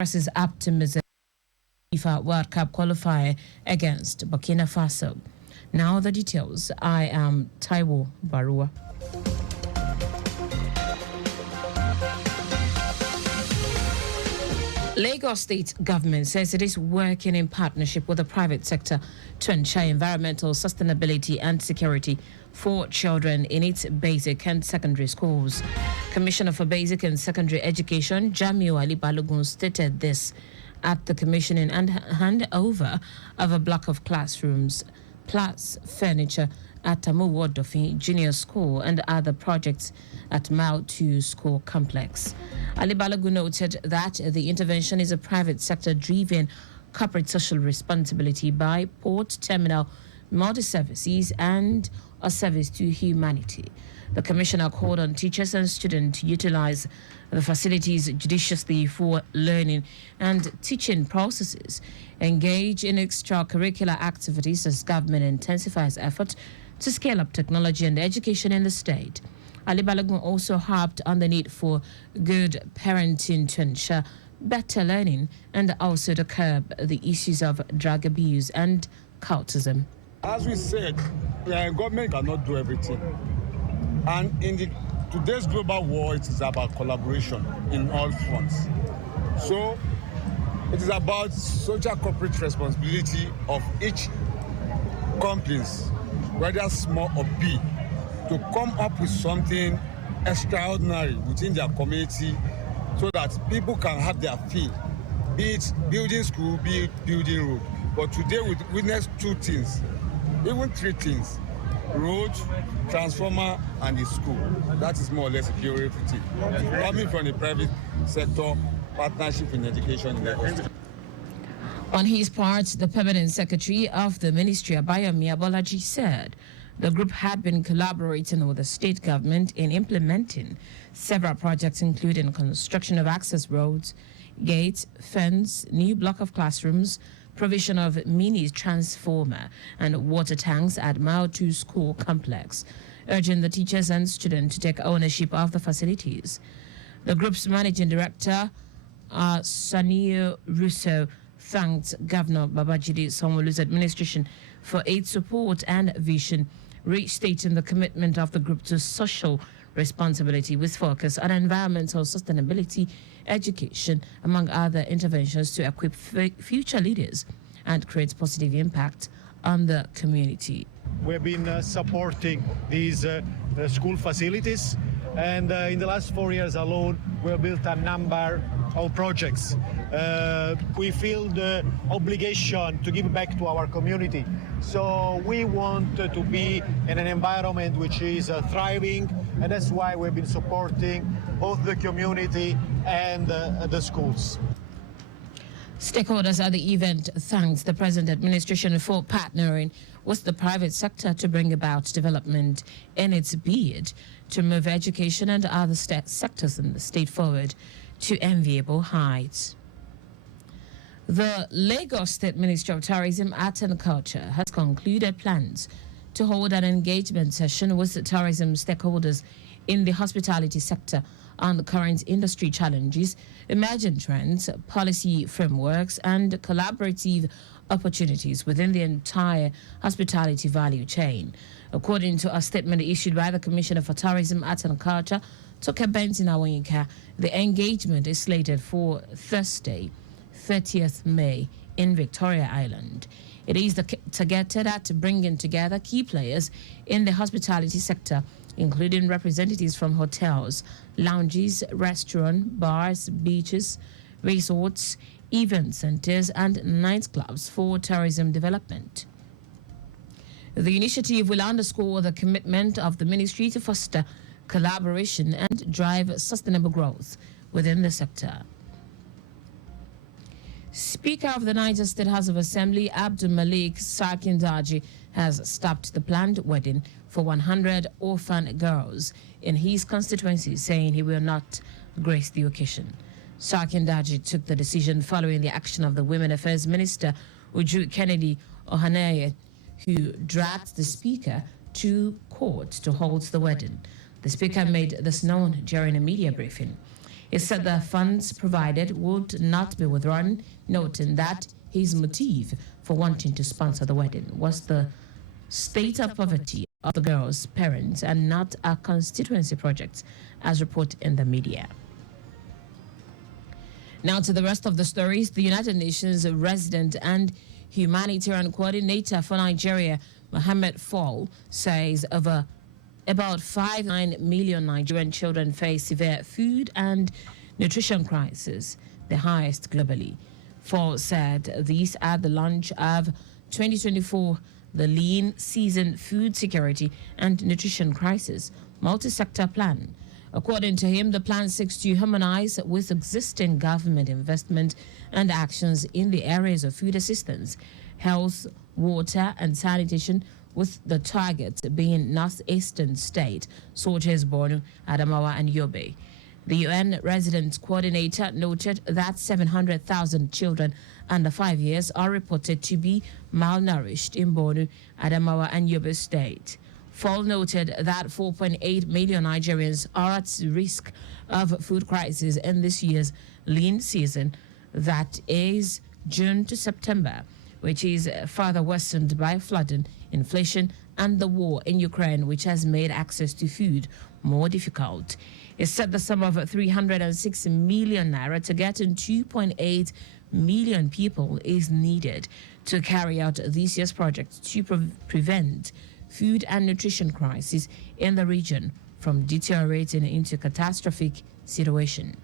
expresses optimism FIFA World Cup qualifier against Burkina Faso. Now the details. I am Taiwo Baruwa. Lagos State government says it is working in partnership with the private sector to ensure environmental sustainability and security for children in its basic and secondary schools. Commissioner for Basic and Secondary Education, Jamiu Ali Balogun, stated this at the commissioning and handover of a block of classrooms, plus furniture at Tamuwo Dofin Junior School and other projects at Mile 2 School Complex. Ali Balogun noted that the intervention is a private sector-driven corporate social responsibility by port, terminal, multi-services and a service to humanity. The commissioner called on teachers and students to utilize the facilities judiciously for learning and teaching processes, engage in extracurricular activities as government intensifies effort to scale up technology and education in the state. Ali Balogun also harped on the need for good parenting to ensure better learning and also to curb the issues of drug abuse and cultism. As we said, government cannot do everything. And in today's global war, it is about collaboration in all fronts. So it is about social corporate responsibility of each companies, whether small or big, to come up with something extraordinary within their community so that people can have their feel, be it building school, be it building road. But today we witness two things, even three things: road, transformer, and the school. That is more or less a priority coming from the private sector partnership in education in Lagos State. On his part, the permanent secretary of the ministry, Abayomi Abolaji, said the group had been collaborating with the state government in implementing several projects, including construction of access roads, gates, fence, new block of classrooms, provision of mini transformer and water tanks at Mile 2 School Complex, urging the teachers and students to take ownership of the facilities. The group's managing director, Sanio Russo, thanked Governor Babajide Sanwo-Olu's administration for its support and vision, restating the commitment of the group to social responsibility with focus on environmental sustainability, education, among other interventions to equip future leaders and create positive impact on the community. We've been supporting these school facilities, and in the last 4 years alone, we've built a number of projects. We feel the obligation to give back to our community. So we want to be in an environment which is thriving, and that's why we've been supporting both the community and the schools. Stakeholders at the event thanked the present administration for partnering with the private sector to bring about development in its bid to move education and other sectors in the state forward to enviable heights. The Lagos State Ministry of Tourism, Art and Culture has concluded plans to hold an engagement session with the tourism stakeholders in the hospitality sector on the current industry challenges, emerging trends, policy frameworks, and collaborative opportunities within the entire hospitality value chain. According to a statement issued by the Commissioner for Tourism, Art and Culture, Toke Benson Awonyika, the engagement is slated for Thursday, 30th May in Victoria Island. It is targeted at bringing together key players in the hospitality sector, including representatives from hotels, lounges, restaurants, bars, beaches, resorts, event centers, and nightclubs for tourism development. The initiative will underscore the commitment of the ministry to foster collaboration and drive sustainable growth within the sector. Speaker of the Niger State House of Assembly, Abdul Malik Sarkindaji, has stopped the planned wedding for 100 orphan girls in his constituency, saying he will not grace the occasion. Sarkindaji took the decision following the action of the Women Affairs Minister, Uju Kennedy Ohaneye, who dragged the Speaker to court to hold the wedding. The Speaker made this known during a media briefing. He said the funds provided would not be withdrawn, noting that his motive for wanting to sponsor the wedding was the state of poverty of the girl's parents and not a constituency project, as reported in the media. Now to the rest of the stories. The United Nations resident and humanitarian coordinator for Nigeria, Mohammed Fall, says about 5.9 million Nigerian children face severe food and nutrition crisis, the highest globally. Fall said these at the launch of 2024, the Lean Season Food Security and Nutrition Crisis Multi-Sector Plan. According to him, the plan seeks to harmonize with existing government investment and actions in the areas of food assistance, health, water, and sanitation, with the target being northeastern states such as Borno, Adamawa, and Yobe. The UN resident coordinator noted that 700,000 children under 5 years are reported to be malnourished in Borno, Adamawa, and Yobe state. Fall noted that 4.8 million Nigerians are at risk of food crisis in this year's lean season, that is June to September, which is further worsened by flooding, inflation, and the war in Ukraine, which has made access to food more difficult. It said the sum of 306 million naira to get in 2.8 million people is needed to carry out this year's project to prevent food and nutrition crisis in the region from deteriorating into catastrophic situation.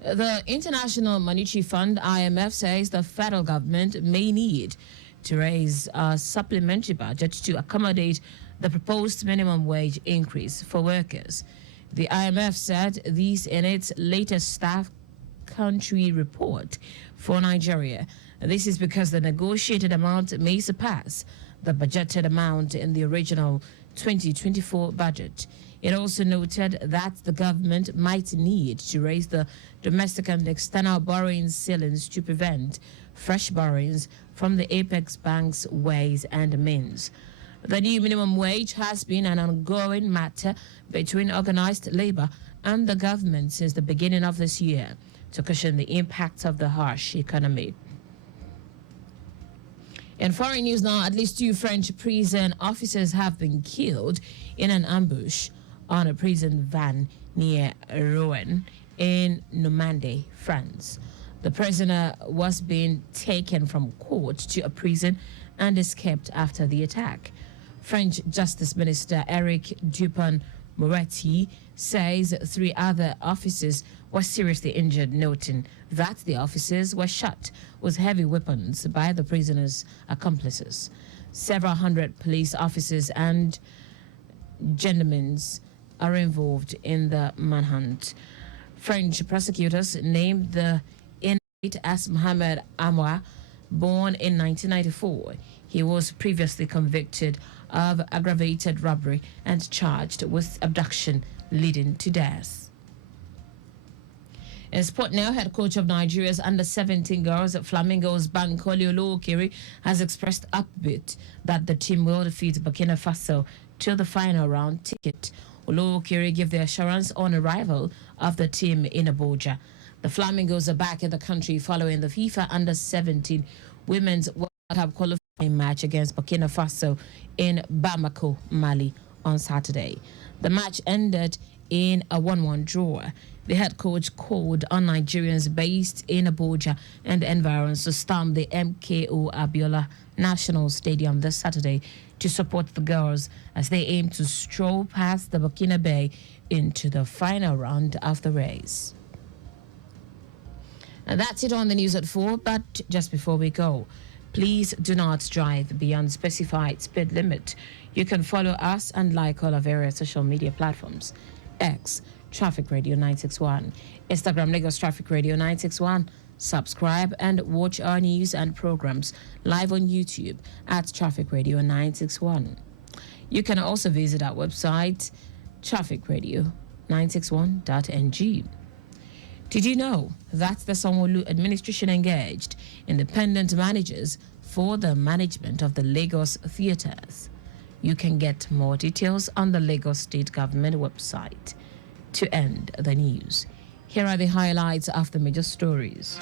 The International Monetary Fund, IMF, says the federal government may need to raise a supplementary budget to accommodate the proposed minimum wage increase for workers. The IMF said this in its latest staff country report for Nigeria. This is because the negotiated amount may surpass the budgeted amount in the original 2024 budget. It also noted that the government might need to raise the domestic and external borrowing ceilings to prevent fresh borrowings from the apex bank's ways and means. The new minimum wage has been an ongoing matter between organized labor and the government since the beginning of this year to cushion the impact of the harsh economy. In foreign news now, at least 2 French prison officers have been killed in an ambush on a prison van near Rouen in Normandy, France. The prisoner was being taken from court to a prison and escaped after the attack. French Justice Minister Eric Dupont-Moretti says 3 other officers were seriously injured, noting that the officers were shot with heavy weapons by the prisoners' accomplices. Several hundred police officers and gendarmes are involved in the manhunt. French prosecutors named the inmate as Mohamed Amwa, born in 1994. He was previously convicted of aggravated robbery and charged with abduction leading to death. In sport now, head coach of Nigeria's under-17 girls at Flamingos, Bankole Oluokere, has expressed upbeat that the team will defeat Burkina Faso to the final round ticket. Oluokere gave the assurance on arrival of the team in Abuja. The Flamingos are back in the country following the FIFA under-17 Women's World Cup qualifying match against Burkina Faso in Bamako, Mali, on Saturday. The match ended in a 1-1 draw. The head coach called on Nigerians based in Abuja and environs to storm the MKO Abiola National Stadium this Saturday to support the girls as they aim to stroll past the Burkina Bay into the final round of the race. And that's it on the news at 4, but just before we go, please do not drive beyond specified speed limit. You can follow us and like all our various social media platforms. X, Traffic Radio 961. Instagram, Lagos Traffic Radio 961. Subscribe and watch our news and programs live on YouTube at Traffic Radio 961. You can also visit our website, trafficradio961.ng. Did you know that the Sanwo-Olu administration engaged independent managers for the management of the Lagos theatres? You can get more details on the Lagos State Government website. to end the news. Here are the highlights of the major stories.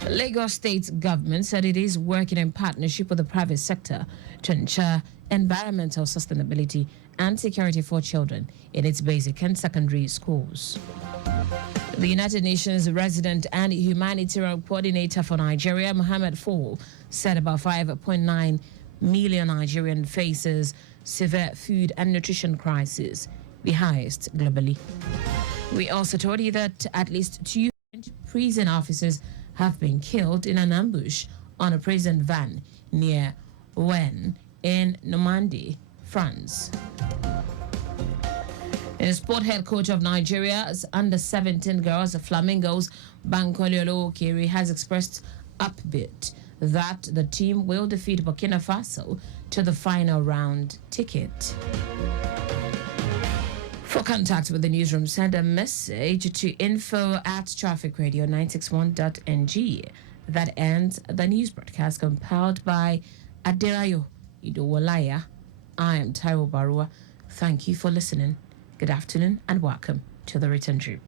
The Lagos State government said it is working in partnership with the private sector to ensure environmental sustainability and security for children in its basic and secondary schools. The United Nations resident and humanitarian coordinator for Nigeria, Mohammed Fall, said about 5.9 million Nigerian faces severe food and nutrition crisis, the highest globally. We also told you that at least 2 prison officers have been killed in an ambush on a prison van near Rouen in Normandy, France. The sport head coach of Nigeria's under-17 girls, the Flamingos, Bankole Olokere, has expressed upbeat that the team will defeat Burkina Faso to the final round ticket. For contact with the newsroom, send a message to info@trafficradio961.ng. That ends the news broadcast compiled by Aderayo Idowolaya. I am Taiwo Baruwa. Thank you for listening. Good afternoon and welcome to the Return Trip.